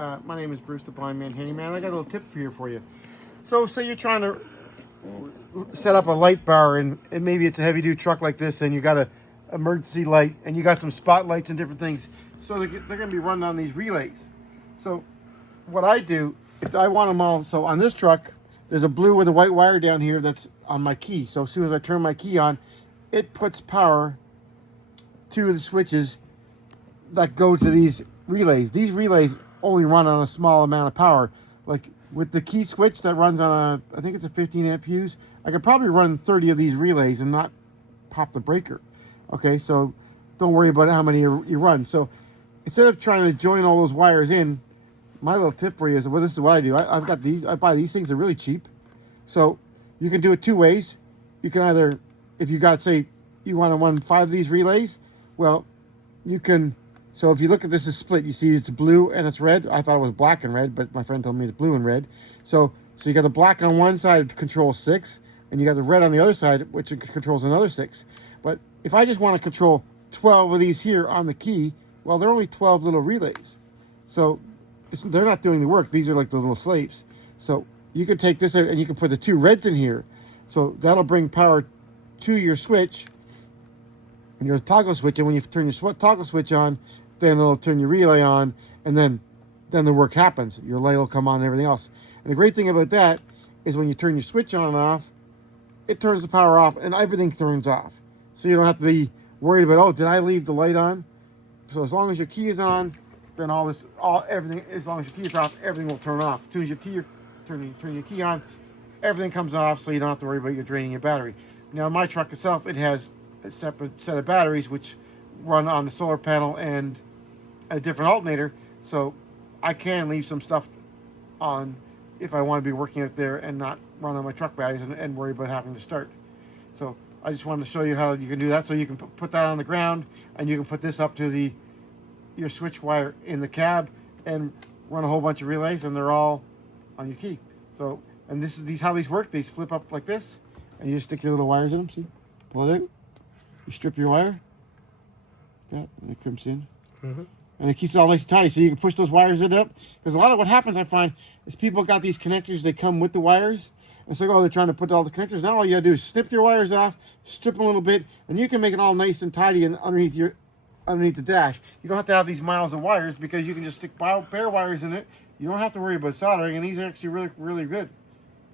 My name is Bruce, the Blind Man Handyman. I got a little tip here for you. So, say you're trying to set up a light bar, and maybe it's a heavy-duty truck like this, and you got a emergency light, and you got some spotlights and different things. So they're going to be running on these relays. So, what I do is I want them all. So on this truck, there's a blue with a white wire down here that's on my key. So as soon as I turn my key on, it puts power to the switches that go to these relays. These relays only run on a small amount of power. Like with the key switch that runs on I think it's a 15 amp fuse, I could probably run 30 of these relays and not pop the breaker. Okay, so don't worry about how many you run. So instead of trying to join all those wires in, my little tip for you is, well, this is what I do. I've got these, I buy these things, they're really cheap. So you can do it two ways. You can either, if you got, say, you want to run 5 of these relays, well, you can. So if you look at this is split, you see it's blue and it's red. I thought it was black and red, but my friend told me it's blue and red. So you got the black on one side to control 6, and you got the red on the other side, which controls another 6. But if I just want to control 12 of these here on the key, well, they're only 12 little relays. So they're not doing the work. These are like the little slaves. So you can take this out and you can put the 2 reds in here. So that'll bring power to your switch, and your toggle switch. And when you turn your toggle switch on, then it'll turn your relay on, and then the work happens. Your light will come on and everything else. And the great thing about that is when you turn your switch on and off, it turns the power off and everything turns off. So you don't have to be worried about, oh, did I leave the light on? So as long as your key is on, then everything, as long as your key is off, everything will turn off. As soon as turn your key on, everything comes off, so you don't have to worry about you draining your battery. Now, my truck itself, it has a separate set of batteries which run on the solar panel and a different alternator, so I can leave some stuff on if I want to be working out there and not run on my truck batteries and worry about having to start. So I just wanted to show you how you can do that. So you can put that on the ground, and you can put this up to your switch wire in the cab and run a whole bunch of relays, and they're all on your key. So, and this is how these work. These flip up like this, and you just stick your little wires in them. See, pull it out. You strip your wire. Yeah, and it comes in. Mm-hmm. And it keeps it all nice and tidy, so you can push those wires in up. Because a lot of what happens, I find, is people got these connectors, they come with the wires. And so, oh, they're trying to put all the connectors. Now all you gotta do is snip your wires off, strip them a little bit, and you can make it all nice and tidy and underneath the dash. You don't have to have these miles of wires, because you can just stick bare wires in it. You don't have to worry about soldering, and these are actually really, really good.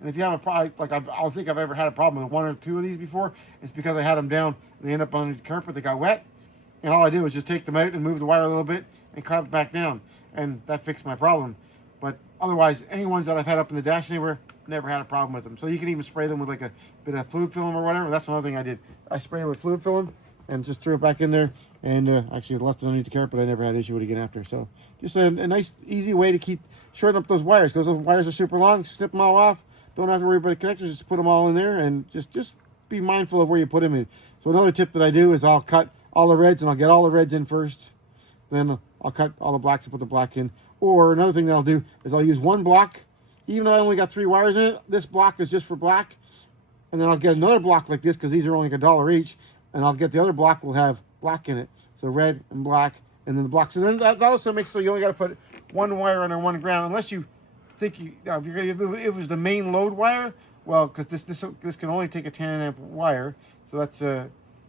And if you have a problem, like I don't think I've ever had a problem with 1 or 2 of these before, it's because I had them down and they end up on the carpet, they got wet. And all I did was just take them out and move the wire a little bit and clamp it back down. And that fixed my problem. But otherwise, any ones that I've had up in the dash anywhere, never had a problem with them. So you can even spray them with like a bit of fluid film or whatever. That's another thing I did. I sprayed it with fluid film and just threw it back in there. And actually left it underneath the carpet. I never had an issue with it again after. So just a nice, easy way to shorten up those wires. Because those wires are super long. Snip them all off. Don't have to worry about the connectors. Just put them all in there. And just be mindful of where you put them in. So another tip that I do is I'll cut all the reds, and I'll get all the reds in first. Then I'll cut all the blacks and put the black in. Or another thing that I'll do is I'll use one block. Even though I only got 3 wires in it, this block is just for black. And then I'll get another block like this, because these are only like $1 each. And I'll get the other block will have black in it. So red and black, and then the blocks. And then that also makes so you only got to put 1 wire under 1 ground, unless you think if it was the main load wire. Well, because this can only take a 10 amp wire, so that's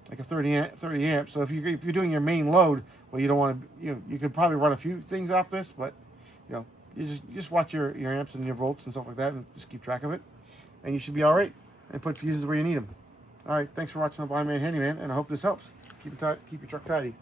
like a 30 amp. So if you're doing your main load, well, you don't want to, you could probably run a few things off this, but you just watch your amps and your volts and stuff like that, and just keep track of it, and you should be all right. And put fuses where you need them. All right, thanks for watching the Blind Man Handyman, and I hope this helps. Keep your truck tidy.